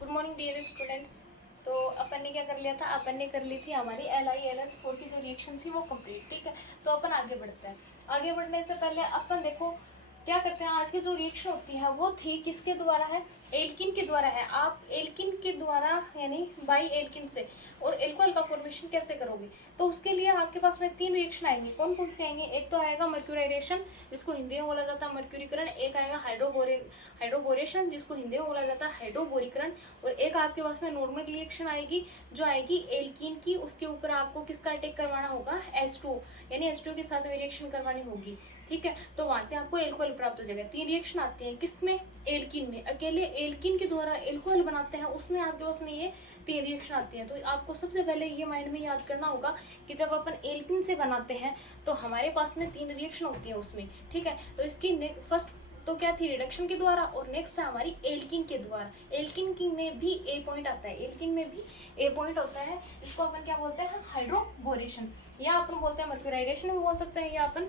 Good morning dear students. तो अपन ने क्या कर लिया था, अपन ने कर ली थी हमारी LiLH4 की जो रिएक्शन थी वो कंप्लीट। ठीक है, तो अपन आगे बढ़ते हैं। आगे बढ़ने से पहले अपन देखो क्या करते हैं। आज की जो रिएक्शन होती है वो थी किसके द्वारा है, एल्किन के द्वारा है। आप एल्किन के द्वारा यानी बाई एल्किन से और एल्कोहल का फॉर्मेशन कैसे करोगे, तो उसके लिए आपके पास में 3 रिएक्शन आएंगे। कौन कौन से आएंगे, एक तो आएगा मर्क्यूराइजेशन जिसको हिंदी में बोला जाता है मर्क्यूरीकरण, एक आएगा हाइड्रोबोरेशन जिसको हिंदी में बोला जाता है हाइड्रोबोरीकरण, और एक आपके पास में नॉर्मल रिएक्शन आएगी जो आएगी एल्कीन की। उसके ऊपर आपको किसका अटैक करवाना होगा, H2 यानी H2 के साथ में रिएक्शन करवानी होगी। ठीक है, तो वहां से आपको एल्कोहल प्राप्त हो जाएगा। 3 रिएक्शन आती है किसमें, एल्कीन में। अकेले एल्कीन के द्वारा एल्कोहल बनाते हैं उसमें आपके पास में ये 3 रिएक्शन आती है। तो आपको सबसे पहले ये माइंड में याद करना होगा कि जब अपन एल्कीन से बनाते हैं तो हमारे पास में 3 रिएक्शन होती है उसमें। ठीक है, तो इसकी फर्स्ट तो क्या थी, रिडक्शन के द्वारा, और नेक्स्ट है हमारी एल्किन के द्वारा। एल्किन की में भी ए पॉइंट आता है, एल्किन में भी ए पॉइंट होता है। इसको अपन क्या बोलते हैं, हाइड्रोबोरेशन, या अपन बोलते हैं मर्क्यूराइजेशन भी बोल सकते हैं, या अपन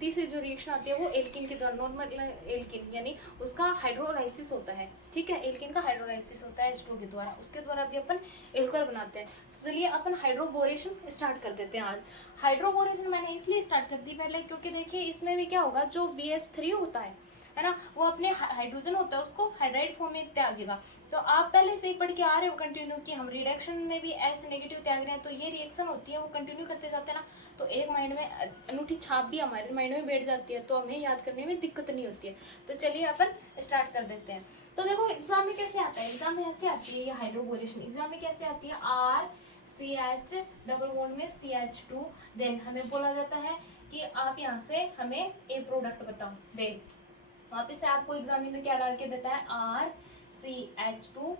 तीसरी जो रिएक्शन आती है वो एल्किन के द्वारा, नॉर्मल एल्किन यानी उसका हाइड्रोलाइसिस होता है। ठीक है, एल्किन का हाइड्रोलाइसिस होता है H2 के द्वारा, उसके द्वारा भी अपन एल्कोहल बनाते हैं। तो चलिए अपन हाइड्रोबोरेशन स्टार्ट कर देते हैं आज। हाइड्रोबोरेशन मैंने इसलिए स्टार्ट कर दी पहले क्योंकि देखिए इसमें भी क्या होगा, जो BH3 होता है ना, वो अपने हाइड्रोजन होता है उसको हाइड्राइड फॉर्म में त्यागेगा। तो आप पहले से ही पढ़ के आ रहे हो कंटिन्यू कि हम रिडक्शन में भी H नेगेटिव त्याग रहे हैं, तो ये रिएक्शन होती है वो कंटिन्यू करते जाते हैं ना, तो एक माइंड में अनूठी छाप भी हमारे माइंड में बैठ जाती है, तो हमें याद करने में दिक्कत नहीं होती है। तो चलिए अपन स्टार्ट कर देते हैं। तो देखो एग्जाम में कैसे आता है, एग्जाम में ऐसे आती है ये हाइड्रोबोरेशन, एग्जाम में कैसे आती है, RCH डबल बॉन्ड में CH2, देन हमें बोला जाता है कि आप यहाँ से हमें ए प्रोडक्ट बताओ। देन वापिस से आपको एग्जामिनर क्या डाल के देता है, RCH2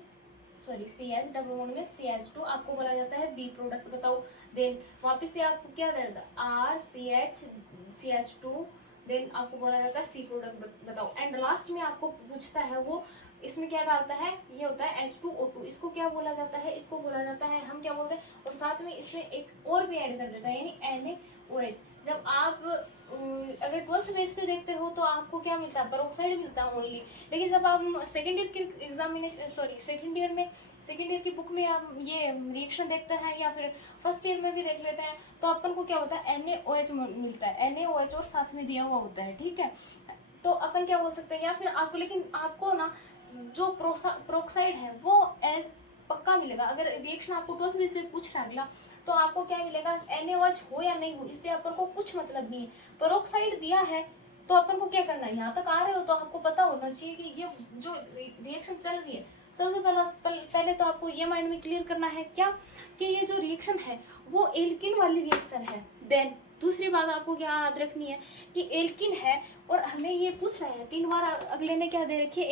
sorry CH double bond में CH2, आपको बोला जाता है बी प्रोडक्ट बताओ। देन वापिस से आपको क्या देता है, RCH CH2, देन आपको बोला जाता है सी प्रोडक्ट बताओ। एंड लास्ट में आपको पूछता है वो इसमें क्या डालता है, ये होता है H2O2, इसको क्या बोला जाता है, इसको बोला जाता है, हम क्या बोलते हैं, और साथ में इसमें एक और भी ऐड कर देता है यानी NaOH। जब आप अगर 12th बेस पे देखते हो तो आपको क्या मिलता है, पेरोक्साइड मिलता है ओनली। लेकिन जब आप सेकेंड ईयर के एग्जामिनेशन सेकेंड ईयर की बुक में आप ये रिएक्शन देखते हैं या फिर फर्स्ट ईयर में भी देख लेते हैं, तो अपन को क्या होता है, NaOH मिलता है, NaOH और साथ में दिया हुआ होता है। ठीक है, तो अपन क्या बोल सकते हैं, या फिर आपको, लेकिन आपको ना जो प्रोक्साइड है वो एज पक्का मिलेगा। अगर रिएक्शन आपको 12th बेस पे पूछ रहा है अगला, तो आपको क्या मिलेगा, NaOH हो या नहीं हो इससे अपन को कुछ मतलब नहीं है। पेरोक्साइड दिया है तो अपन को क्या करना है, यहाँ तक आ रहे हो तो आपको पता होना चाहिए कि ये जो रिएक्शन चल रही है, सबसे पहले तो आपको ये माइंड में क्लियर करना है क्या, कि ये जो रिएक्शन है वो एल्किन वाली रिएक्शन है। देन दूसरी बात आपको क्या याद रखनी है कि एल्किन है और हमें ये पूछ रहे हैं 3 बार, अगले ने क्या दे रखी है,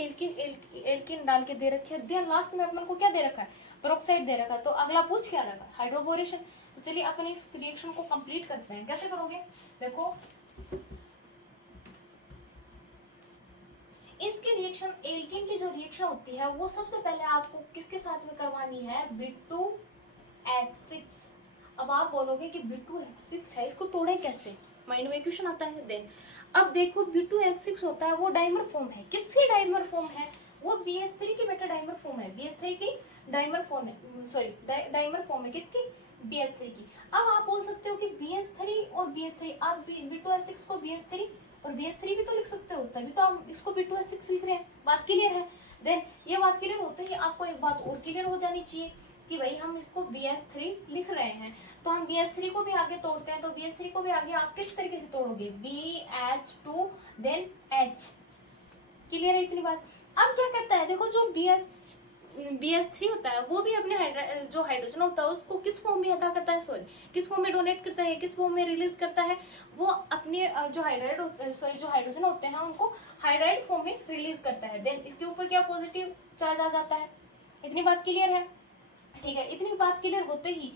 एल्किन डाल के दे रखी है। देन लास्ट में अपन को क्या दे रखा है, पेरोक्साइड दे रखा है, तो अगला पूछ क्या रखा है, हाइड्रोबोरेशन। तो चलिए अपन इस रिएक्शन को कंप्लीट करते हैं। कैसे करोगे, देखो इसकी रिएक्शन, एल्किन की जो रिएक्शन होती है वो सबसे पहले आपको किसके साथ में करवानी है, B2H6। अब आप बोलोगे कि B2H6 है, इसको तोड़े कैसे, माइंड में क्वेश्चन आता है। देन अब देखो B2H6 होता है वो डाइमर फॉर्म है, किसकी डाइमर फॉर्म है, वो BH3 की बेटा डाइमर फॉर्म है, BH3 की डाइमर फॉर्म है, सॉरी डाइमर फॉर्म है किसकी, BH3 की। अब आप बोल सकते हो कि BH3 और BH3, आप B2H6 को BH3 और BH3 भी तो लिख सकते हो, तभी तो हम इसको B2H6 लिख रहे हैं। बात क्लियर है। देन ये बात क्लियर होते ही आपको एक बात और क्लियर हो जानी चाहिए कि भाई हम इसको BH3 लिख रहे हैं, तो हम BH3 को भी आगे तोड़ते हैं, तो BH3 को भी आगे आप किस तरीके से तोड़ोगे, BH2 देन H। क्लियर है इतनी बात। अब क्या कहता है, देखो जो BH3 होता है वो भी अपने जो हाइड्रोजन होता है उसको किस फॉर्म में अदा करता है, सॉरी किस फॉर्म में डोनेट करता है, किस फॉर्म में रिलीज करता है, वो अपने जो हाइड्रोजन होते हैं उनको हाइड्राइड फॉर्म में रिलीज करता है। देन इसके ऊपर क्या पॉजिटिव चार्ज आ जाता है। इतनी बात क्लियर है, ठीक है। इतनी बात क्लियर होते ही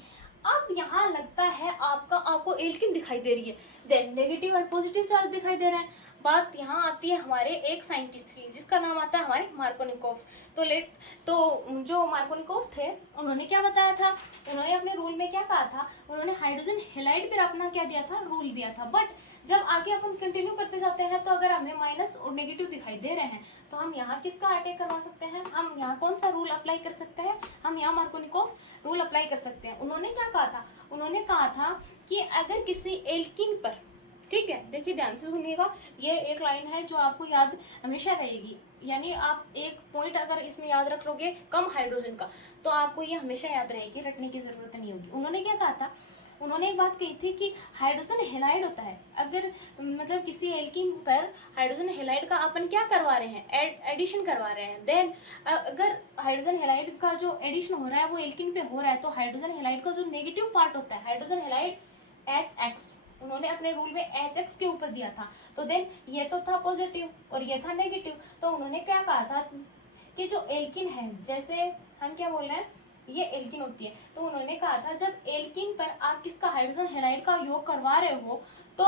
अब यहाँ लगता है आपको एल्किन दिखाई दे रही है, देन नेगेटिव और पॉजिटिव चार्ज दिखाई दे रहा है। बात यहाँ आती है हमारे एक साइंटिस्ट की, जिसका नाम आता है हमारे मार्कोनिकोव। तो जो मार्कोनिकोव थे, उन्होंने क्या बताया था, उन्होंने अपने रूल में क्या कहा था, उन्होंने हाइड्रोजन हेलाइड पर अपना क्या दिया था, रूल दिया था। बट जब आगे अपन कंटिन्यू करते जाते हैं तो अगर हमें माइनस और नेगेटिव दिखाई दे रहे हैं तो हम यहाँ किसका अटैक करवा सकते हैं, हम यहाँ कौन सा रूल अप्लाई कर सकते हैं, हम यहाँ मार्कोनिकोव रूल अप्लाई कर सकते हैं। उन्होंने क्या कहा था, उन्होंने कहा था कि अगर किसी एल्किन पर, ठीक है, देखिए ध्यान से सुनिएगा, ये एक लाइन है जो आपको याद हमेशा रहेगी, यानी आप एक पॉइंट अगर इसमें याद रख लोगे कम हाइड्रोजन का, तो आपको ये हमेशा याद रहेगी, रटने की जरूरत नहीं होगी। उन्होंने क्या कहा था, उन्होंने एक बात कही थी कि हाइड्रोजन हेलाइड होता है, अगर मतलब किसी एल्कीन पर हाइड्रोजन हेलाइड का अपन क्या करवा रहे हैं, एडिशन करवा रहे हैं, देन अगर हाइड्रोजन हेलाइड का जो एडिशन हो रहा है वो एल्कीन पे हो रहा है, तो हाइड्रोजन हेलाइड का जो नेगेटिव पार्ट होता है, हाइड्रोजन हेलाइड HX, उन्होंने अपने रूल में HX के ऊपर दिया था, तो देन ये तो था पॉजिटिव और ये था नेगेटिव। तो उन्होंने क्या कहा था कि जो एल्किन है, जैसे हम क्या बोल रहे हैं, ये एल्किन होती है, तो उन्होंने कहा था जब एल्किन पर आप किसका हाइड्रोजन हेलाइड का योग करवा रहे हो तो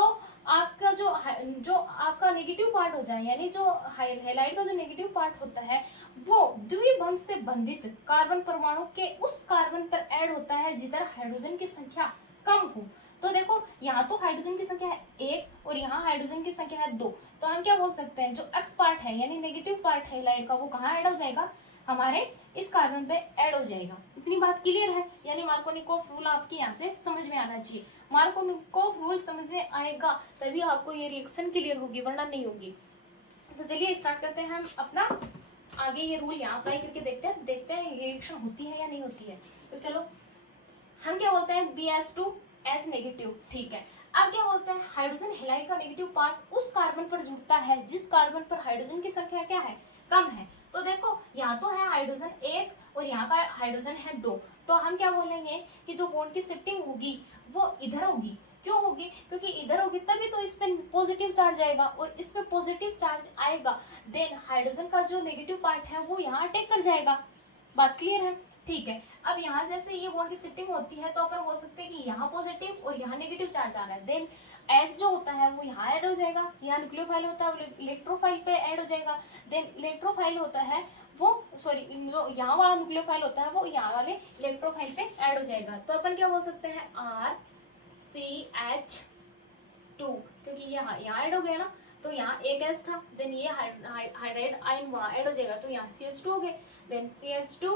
आपका जो आपका नेगेटिव पार्ट हो जाए, यानी जो हेलाइड का जो नेगेटिव पार्ट होता है वो द्विबंध से बंधित कार्बन परमाणु के उस कार्बन पर ऐड होता है जिधर हाइड्रोजन की संख्या कम हो। तो देखो यहाँ तो हाइड्रोजन की संख्या है 1 और यहाँ हाइड्रोजन की संख्या है 2, तो हम क्या बोल सकते हैं, जो एक्स पार्ट है यानी नेगेटिव पार्ट है हेलाइड का वो कहाँ ऐड हो जाएगा, हमारे इस कार्बन पे ऐड हो जाएगा। इतनी बात क्लियर है, यानी मार्कोनिकोव रूल आपके यहाँ से समझ में आना चाहिए। मार्कोनिकोव रूल समझ में आएगा तभी आपको ये रिएक्शन क्लियर होगी, वरना नहीं होगी। तो चलिए स्टार्ट करते हैं हम अपना आगे ये रूल यहाँ अप्लाई करके देखते हैं ये रिएक्शन होती है या नहीं होती है। तो चलो हम क्या बोलते हैं, BH2 एज नेगेटिव, ठीक है। अब क्या बोलते हैं, हाइड्रोजन हेलाइड का नेगेटिव पार्ट उस कार्बन पर जुड़ता है जिस कार्बन पर हाइड्रोजन की संख्या क्या है, कम है। तो देखो यहाँ तो है हाइड्रोजन 1 और यहाँ का हाइड्रोजन है 2, तो हम क्या बोलेंगे कि जो बॉन्ड की शिफ्टिंग होगी वो इधर होगी। क्यों होगी, क्योंकि इधर होगी तभी तो इस पे पॉजिटिव चार्ज आएगा, और इस पे पॉजिटिव चार्ज आएगा देन हाइड्रोजन का जो नेगेटिव पार्ट है वो यहाँ अटैक कर जाएगा। बात क्लियर है, ठीक है। अब यहाँ जैसे ये बॉन्ड की शिफ्टिंग होती है तो अपन बोल सकते हैं कि यहाँ पॉजिटिव और यहाँ नेगेटिव चार्ज आ रहा है, देन एस जो होता है वो यहाँ ऐड हो जाएगा, यहाँ न्यूक्लियोफाइल होता है वो इलेक्ट्रोफाइल पे ऐड हो जाएगा, देन इलेक्ट्रोफाइल होता है वो सॉरी जो यहाँ वाला न्यूक्लियोफाइल होता है वो यहाँ वाले इलेक्ट्रोफाइल पे ऐड हो जाएगा। तो अपन क्या बोल सकते हैं, RCH2, क्योंकि यहाँ ऐड हो गया ना, तो यहाँ एक एस था, देन ये हाइड्राइड आयन वहाँ ऐड हो जाएगा तो यहाँ CH2 हो गए, देन CH2,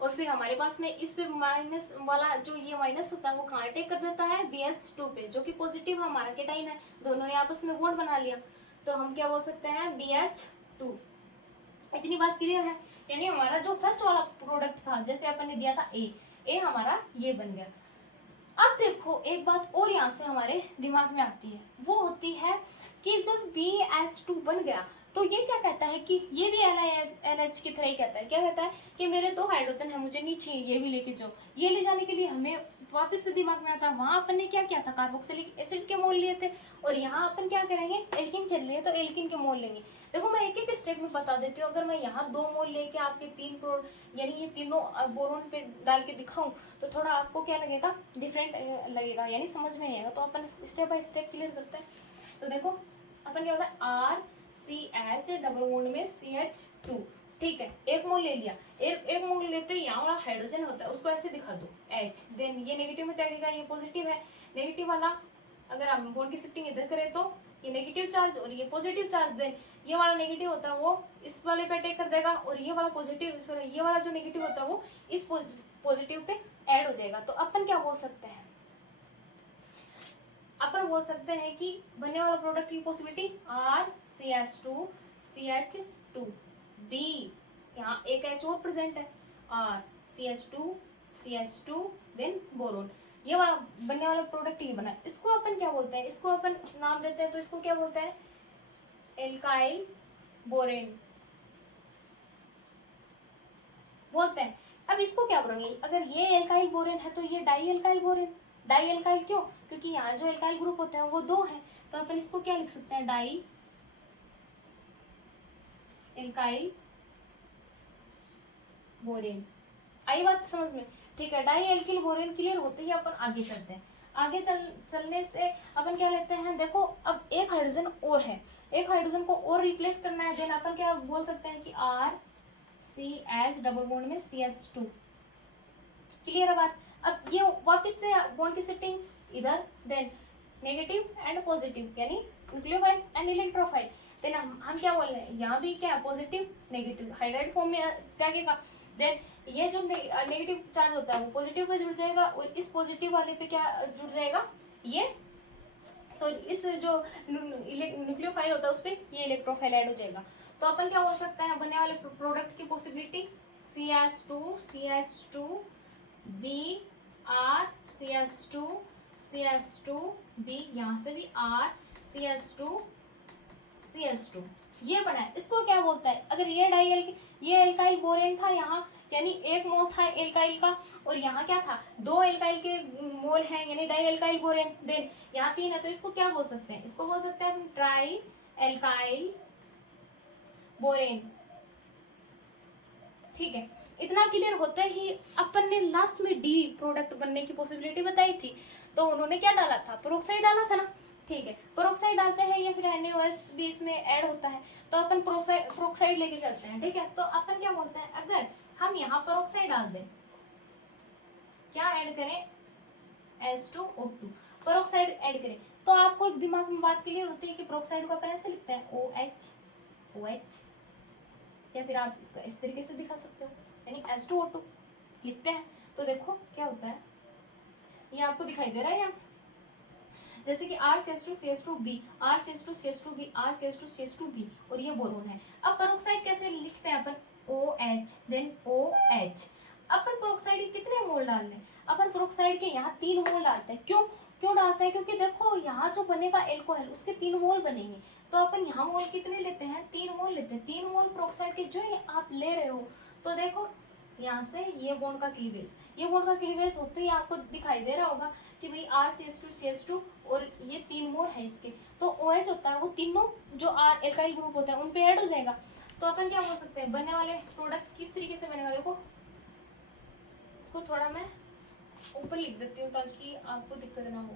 और फिर हमारे पास में इस पे माइनस वाला जो ये माइनस होता है वो कहाँ अटैक कर देता है, BH2 पे, जो कि पॉजिटिव हमारा केटाइन है, दोनों ने आपस में बॉन्ड बना लिया, तो हम क्या बोल सकते हैं, BH2। इतनी बात क्लियर है, यानी हमारा जो फर्स्ट वाला प्रोडक्ट था, जैसे अपन ने दिया था ए हमारा ये बन गया। अब देखो एक बात और यहाँ से हमारे दिमाग में आती है, वो होती है कि जब BH2 बन गया तो ये क्या कहता है कि ये भी LH की तरह ही कहता है, क्या कहता है कि मेरे 2 हाइड्रोजन है, मुझे नहीं चाहिए, ये भी लेके जाओ। ये ले जाने के लिए हमें वापस से दिमाग में आता है, वहाँ अपन ने क्या किया था, कार्बोक्सिलिक एसिड के मोल लिए थे, और यहाँ अपन क्या करेंगे, एल्किन चल रही है तो एल्किन के मोल लेंगे। देखो मैं एक एक स्टेप में बता देती हूँ, अगर मैं यहाँ 2 मोल लेके आपके 3 यानी ये तीनों बोरोन पे डाल के दिखाऊं तो थोड़ा आपको क्या लगेगा, डिफरेंट लगेगा, यानी समझ में नहीं आएगा। तो अपन स्टेप बाय स्टेप क्लियर करते हैं। तो देखो अपन क्या होता है, RCH डबल बॉन्ड में CH2, ठीक है, एक मोल ले लिया, एक मोल लेते ही यहाँ वाला हाइड्रोजन होता है उसको ऐसे दिखा दो H, देन ये नेगेटिव में लगेगा, ये पॉजिटिव है, नेगेटिव वाला अगर हम बॉन्ड की शिफ्टिंग इधर करें तो ये नेगेटिव चार्ज और ये पॉजिटिव चार्ज, देन ये वाला नेगेटिव होता है वो इस वाले पे अटैक कर देगा, और ये वाला पॉजिटिव सॉरी ये वाला जो नेगेटिव होता है वो इस पॉजिटिव पे ऐड हो जाएगा। तो अपन क्या बोल सकते हैं, अपन बोल सकते हैं कि बनने वाला प्रोडक्ट की पॉसिबिलिटी RCH2 CH2 B, यहाँ एक H और प्रेजेंट है, RCH2 CH2 देन बोरोन, ये वाला बनने वाला प्रोडक्ट ये बना। इसको अपन क्या बोलते हैं, इसको अपन नाम देते हैं तो इसको क्या बोलते हैं, एल्काइल बोरेन बोलते हैं। अब इसको क्या बोलेंगे, अगर ये एल्काइल बोरेन है तो ये di alkyl borane, di alkyl क्यों, क्योंकि यहाँ जो एल्काइल ग्रुप होते हैं वो 2 हैं, तो अपन इसको क्या लिख सकते हैं, डाई एल्काइल बोरेन। आई बात समझ में, ठीक है। डाई एल्किल बोरेन क्लियर होते ही अपन आगे चलते हैं। आगे चलने से अपन क्या लेते हैं, देखो अब एक हाइड्रोजन और है, एक हाइड्रोजन को और रिप्लेस करना है, देन अपन क्या बोल सकते हैं कि RCH डबल बॉन्ड में CS2। क्लियर है बात। अब ये वापस से बॉन्ड की शिफ्टिंग इधर, देन नेगेटिव एंड पॉजिटिव, यानी न्यूक्लियोफाइल एंड इलेक्ट्रोफाइल। देन हम क्या बोल रहे हैं, यहाँ भी क्या पॉजिटिव नेगेटिव हाइड्राइड फॉर्म में त्यागेगा। देन ये जो नेगेटिव चार्ज होता है वो पॉजिटिव पे जुड़ जाएगा, और इस पॉजिटिव वाले पे क्या जुड़ जाएगा, ये सॉरी इस जो न्यूक्लियोफाइल होता है उस पर ये इलेक्ट्रोफाइल ऐड हो जाएगा। तो अपन क्या बोल सकते हैं बनने वाले प्रोडक्ट की possibility, CH2 B R CS2 B, यहाँ से भी R CS2 ये बना है। इसको क्या बोलता है, अगर ये एल्काइल बोरेन था यहाँ, यानी एक मोल था एल्काइल का, और यहाँ क्या था, दो एल्काइल के मोल हैं यानी डाई एल्काइल बोरेन। देन यहाँ 3 है, तो इसको क्या बोल सकते हैं, इसको बोल सकते हैं हम ट्राई एल्काइल बोरेन। ठीक है, इतना क्लियर होता ही अपन ने लास्ट में डी प्रोडक्ट बनने की पॉसिबिलिटी बताई थी। तो उन्होंने क्या डाला था, पेरोक्साइड डाला था ना। ठीक है, पेरोक्साइड डालते हैं या फिर NaOH भी इसमें ऐड होता है, तो अपन पेरोक्साइड लेके चलते हैं। ठीक है, तो अपन क्या बोलते हैं, अगर हम यहाँ पेरोक्साइड डाल दें, क्या ऐड करें, H2O2 पेरोक्साइड ऐड करें, तो आपको एक दिमाग में बात क्लियर होती है कि पेरोक्साइड को अपन ऐसे लिखते हैं OH, या फिर आप इसको इस तरीके से दिखा सकते हो, यानी H2O2 लिखते हैं। तो देखो क्या होता है, ये आपको दिखाई दे रहा है यहाँ, जैसे कि RCH2CH2B RCH2CH2B RCH2CH2B, और ये बोरोन है। अब पेरोक्साइड कैसे लिखते हैं अपन, OH देन OH। अपन पेरोक्साइड के कितने मोल डालने, अपन पेरोक्साइड के यहाँ 3 मोल डालते हैं। क्यों डालते हैं, क्योंकि देखो यहाँ जो बनेगा एल्कोहल उसके 3 मोल बनेंगे, तो अपन यहाँ मोल कितने लेते हैं, 3 मोल लेते हैं। 3 मोल पेरोक्साइड के जो आप ले रहे हो, तो देखो यहाँ से ये बॉन्ड का क्लीवेज, ये बॉन्ड का क्लीवेज होते ही आपको दिखाई दे रहा होगा कि भाई RCH2CH2 और ये 3 मोल है इसके, तो OH होता है वो तीनों जो एल्काइल ग्रुप होता है उन पे ऐड हो जाएगा। तो अपन क्या बोल सकते हैं, बनने वाले प्रोडक्ट किस तरीके से बनेगा, देखो इसको थोड़ा मैं ऊपर लिख देती हूँ ताकि आपको दिक्कत ना हो।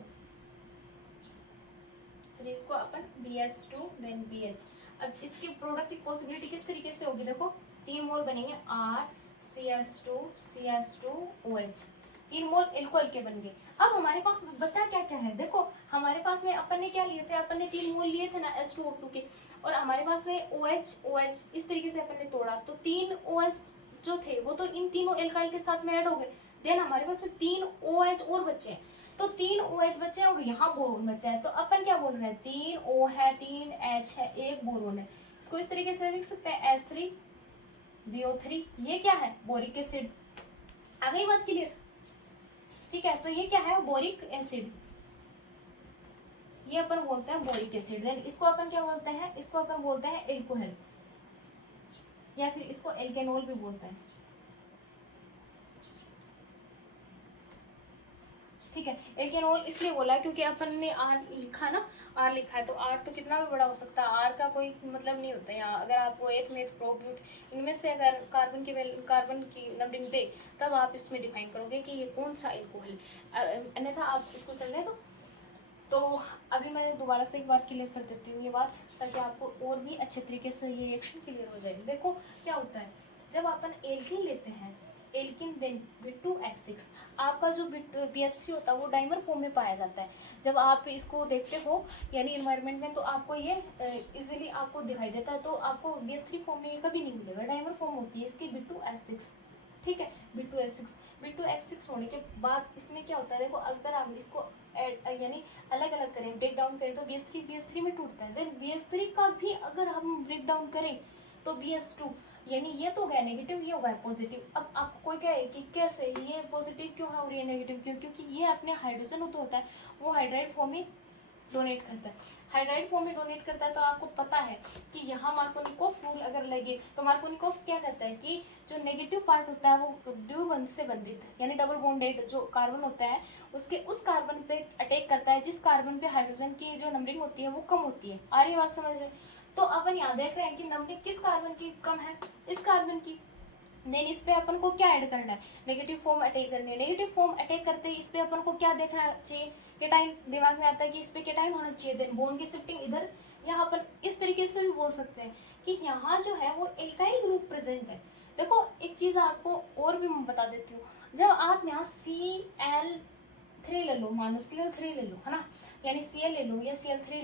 फिर इसको अपन BH2 देन BH। अब इसके प्रोडक्ट की पॉसिबिलिटी किस तरीके से होगी, देखो 3 मोल बनेंगे RCH2OH, 3 मोल एल्कोहल के बन गए। अब हमारे पास बचा क्या क्या है, देखो हमारे पास में अपन ने क्या लिए थे, अपन ने 3 मोल लिए थे ना H2O2 के, और हमारे पास में OH इस तरीके से अपन ने तोड़ा, तो 3 OH जो थे वो तो इन तीनों एल्काइल के साथ में ऐड हो गए। देन हमारे पास में 3 OH और बचे हैं, तो 3 OH बचे हैं और यहाँ बोरोन बचा है। तो अपन क्या बोल रहे हैं, 3 O है 3 H है 1 बोरोन है। इसको इस तरीके से लिख सकते हैं H3BO3, ये क्या है, बोरिक एसिड। आ गई बात क्लियर। ठीक है, तो ये क्या है, बोरिक एसिड, ये अपन बोलते हैं बोरिक एसिड। देन इसको अपन क्या बोलते हैं, इसको अपन बोलते हैं एल्कोहल, या फिर इसको एल्केनॉल भी बोलते हैं। ठीक है, एल्केनॉल इसलिए बोला क्योंकि अपन ने R लिखा ना, R लिखा है, तो R तो कितना भी बड़ा हो सकता है, R का कोई मतलब नहीं होता है यहाँ। अगर आपको एथ मेथ प्रोब्यूट इनमें से अगर कार्बन की नंबरिंग दे, तब आप इसमें डिफाइन करोगे कि ये कौन सा एल्कोहल, अन्यथा आप इसको चलने दो। तो अभी मैं दोबारा से एक बार क्लियर कर देती हूँ ये बात, ताकि आपको और भी अच्छे तरीके से ये रिएक्शन क्लियर हो जाए। देखो क्या होता है, जब अपन एल्किन लेते हैं, एल्किन देन B2H6, आपका जो BH3 होता है वो डाइमर फॉर्म में पाया जाता है। जब आप इसको देखते हो यानी इन्वायरमेंट में, तो आपको ये इजीली आपको दिखाई देता है, तो आपको BH3 फॉर्म में ये कभी नहीं मिलेगा, डाइमर फॉर्म होती है इसकी B2H6। ठीक है, B2H6 होने के बाद इसमें क्या होता है, देखो अगर आप इसको यानी अलग अलग करें, ब्रेक डाउन करें, तो BH3 में टूटता है। देन BH3 का भी अगर हम ब्रेक डाउन करें तो BH2, यानी ये तो गया नेगेटिव, ये हुआ पॉजिटिव। अब आपको कोई कहे कि कैसे ये पॉजिटिव क्यों है और ये नेगेटिव क्यों, क्योंकि ये अपने हाइड्रोजन तो होता है वो हाइड्राइड फॉर्म में डोनेट करता है, हाइड्राइड फॉर्म में डोनेट करता है। तो आपको पता है कि यहाँ मार्कोनिकोफ रूल अगर लगे, तो मार्कोनिकोफ क्या कहता है कि जो नेगेटिव पार्ट होता है वो द्विबंध से बंधित, यानी डबल बॉन्डेड जो कार्बन होता है उसके उस कार्बन पे अटैक करता है जिस कार्बन पे हाइड्रोजन की जो नंबरिंग होती है वो कम होती है। आ रही बात समझ रहे? तो अपन यहाँ देख रहे हैं कि नंबरिंग किस कार्बन की कम है, इस कार्बन की। देन इस पे अपन को क्या ऐड करना है, नेगेटिव फॉर्म अटैक करनी है। नेगेटिव फॉर्म अटैक करते ही इस पे अपन को क्या देखना चाहिए, केटाइन दिमाग में आता है कि इस पे केटाइन होना चाहिए। देन बोन की शिफ्टिंग इधर, यहाँ अपन इस तरीके से भी बोल सकते हैं कि यहाँ जो है वो एल्काइल ग्रुप प्रेजेंट है। देखो एक चीज़ आपको और भी मैं बता देती हूँ, जब आप यहाँ Cl3 ले लो, मान लो Cl3 ले लो, है ना, यानी Cl ले लो या Cl3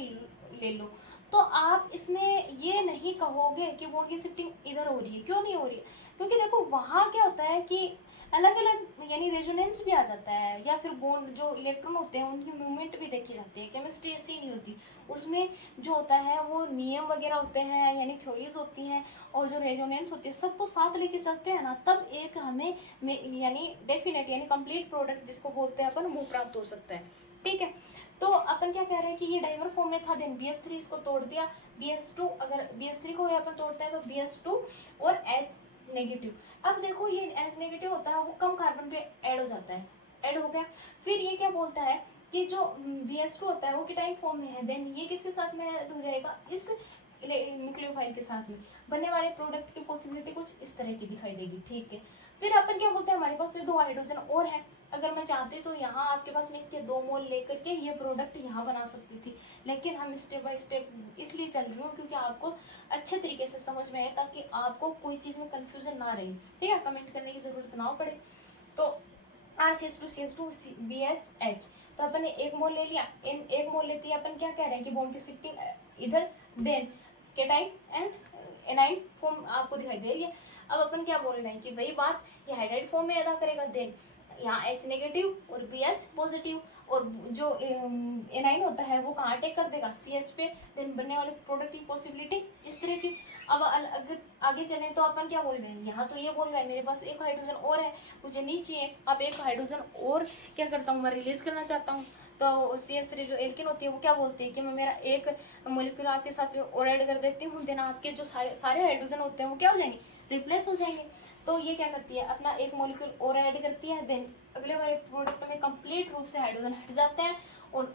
ले लो, तो आप इसमें ये नहीं कहोगे कि बोन की शिफ्टिंग इधर हो रही है। क्यों नहीं हो रही है? क्योंकि देखो वहाँ क्या होता है कि अलग अलग यानी रेजोनेंस भी आ जाता है, या फिर बोन जो इलेक्ट्रॉन होते हैं उनकी मूवमेंट भी देखी जाती है। केमिस्ट्री ऐसी नहीं होती, उसमें जो होता है वो नियम वगैरह होते हैं, यानी थ्योरीज होती हैं, और जो रेजोनेंस होती है सबको साथ लेके चलते हैं ना, तब एक हमें यानी डेफिनेट यानी कंप्लीट प्रोडक्ट जिसको बोलते हैं अपन वो प्राप्त हो सकता है। ठीक है, तो अपन क्या कह रहे हैं कि ये डाइवर फॉर्म में था, देन BS3 इसको तोड़ दिया, BS2, अगर BS3 को अपन तोड़ते हैं तो BS2 और H नेगेटिव। अब देखो ये H नेगेटिव होता है वो कम कार्बन पे ऐड हो जाता है, ऐड हो गया। फिर ये क्या बोलता है कि जो BS2 होता है वो कीटाइन फॉर्म में है, देन ये किसके साथ में ऐड हो जाएगा, इस न्यूक्लियोफाइल के साथ में। बनने वाले प्रोडक्ट की पॉसिबिलिटी कुछ इस तरह की दिखाई देगी। ठीक है, फिर अपन क्या बोलते हैं, हमारे पास में 2 हाइड्रोजन और है, अगर मैं चाहती तो यहाँ आपके पास में इसके 2 मोल लेकर के ये प्रोडक्ट यहाँ बना सकती थी, लेकिन हम स्टेप बाय स्टेप इसलिए चल रही हूँ क्योंकि आपको अच्छे तरीके से समझ में आए, ताकि आपको कोई चीज़ में कन्फ्यूजन ना रहे। ठीक है, कमेंट करने की ज़रूरत ना पड़े। तो RCH2 BH, तो अपन ने 1 मोल ले लिया, इन 1 मोल लेते ही अपन क्या कह रहे हैं कि बॉन्ड की शिफ्टिंग इधर, then ketene and enyne form आपको दिखाई दे रही है। अब अपन क्या बोल रहे हैं कि वही बात ये हाइड्राइड फॉर्म में अदा करेगा, देन यहाँ H नेगेटिव और BH पॉजिटिव, और जो एनाइन होता है वो कहाँ अटैक कर देगा, CH पे, देन बनने वाले प्रोडक्ट की पॉसिबिलिटी इस तरह की। अब अगर आगे चलें तो अपन क्या बोल रहे हैं, यहाँ तो ये बोल रहा है मेरे पास 1 हाइड्रोजन और है, मुझे नहीं चाहिए, अब 1 हाइड्रोजन और क्या करता हूँ मैं रिलीज करना चाहता हूँ। तो CH3 जो एल्किन होती है वो क्या बोलती है कि मैं मेरा 1 मोलिक्यूल आपके साथ और ऐड कर देती हूँ, देन आपके जो सारे हाइड्रोजन होते हैं वो क्या हो जाएंगे, रिप्लेस हो जाएंगे। तो ये क्या करती है, अपना 1 मोलिक्यूल और ऐड करती है, देन अगले वाले प्रोडक्ट में कंप्लीट रूप से हाइड्रोजन हट जाते हैं, और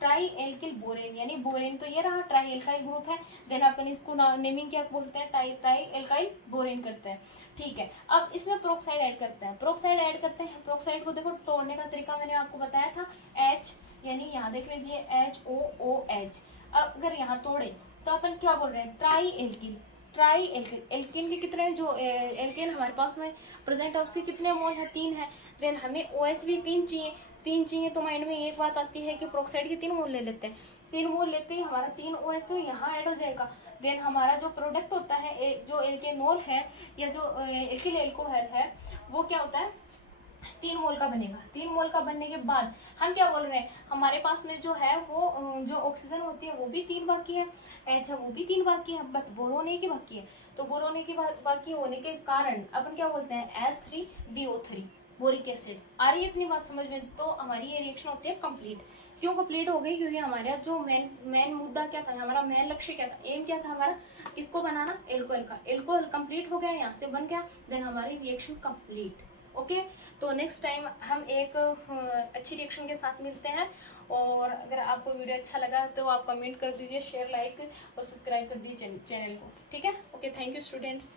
ट्राई एल्किल बोरेन, यानी बोरेन तो ये रहा, ट्राई एल्काइल ग्रुप है, देन अपन इसको नेमिंग क्या बोलते हैं, ट्राई एल्काइल बोरेन करते हैं। ठीक है, अब इसमें प्रोक्साइड ऐड करते हैं, प्रोक्साइड ऐड करते हैं। प्रोक्साइड को देखो तोड़ने का तरीका मैंने आपको बताया था, H यानी यहाँ देख लीजिए HOOH। अब अगर यहाँ तोड़े तो अपन क्या बोल रहे हैं, tri alkyl, tri alkyl. Alkene के कितने जो एल्किन हमारे पास में प्रेजेंट है उसके कितने मोल है, 3 है, देन हमें OH भी 3 चाहिए, 3 चाहिए, तो माइंड में एक बात आती है कि प्रोक्साइड के 3 मोल ले लेते हैं, 3 मोल लेते ही हमारा 3 OH तो यहाँ ऐड हो जाएगा, देन हमारा जो प्रोडक्ट होता है जो एल्केनोल है या जो एल्किल एल्कोहल है वो क्या होता है, 3 मोल का बनेगा। 3 मोल का बनने के बाद हम क्या बोल रहे हैं, हमारे पास में जो है वो जो ऑक्सीजन होती है वो भी 3 बाकी है, एच है वो भी 3 बाकी है, बट बोरोन एक ही बाकी है। तो बोरोन एक ही बाकी होने के कारण अपन क्या बोलते हैं, H3BO3 बोरिक एसिड। आ रही है इतनी बात समझ में? तो हमारी ये रिएक्शन होती है कंप्लीट। क्यों कंप्लीट हो गई? क्योंकि हमारा जो मेन मुद्दा क्या था, हमारा मेन लक्ष्य क्या था, एम क्या था हमारा, किसको बनाना, एल्कोहल का। एल्कोहल कंप्लीट हो गया, यहाँ से बन गया, देन हमारी रिएक्शन कंप्लीट। ओके, तो नेक्स्ट टाइम हम एक अच्छी रिएक्शन के साथ मिलते हैं। और अगर आपको वीडियो अच्छा लगा तो आप कमेंट कर दीजिए, शेयर, लाइक और सब्सक्राइब कर दीजिए चैनल को। ठीक है, ओके, थैंक यू स्टूडेंट्स।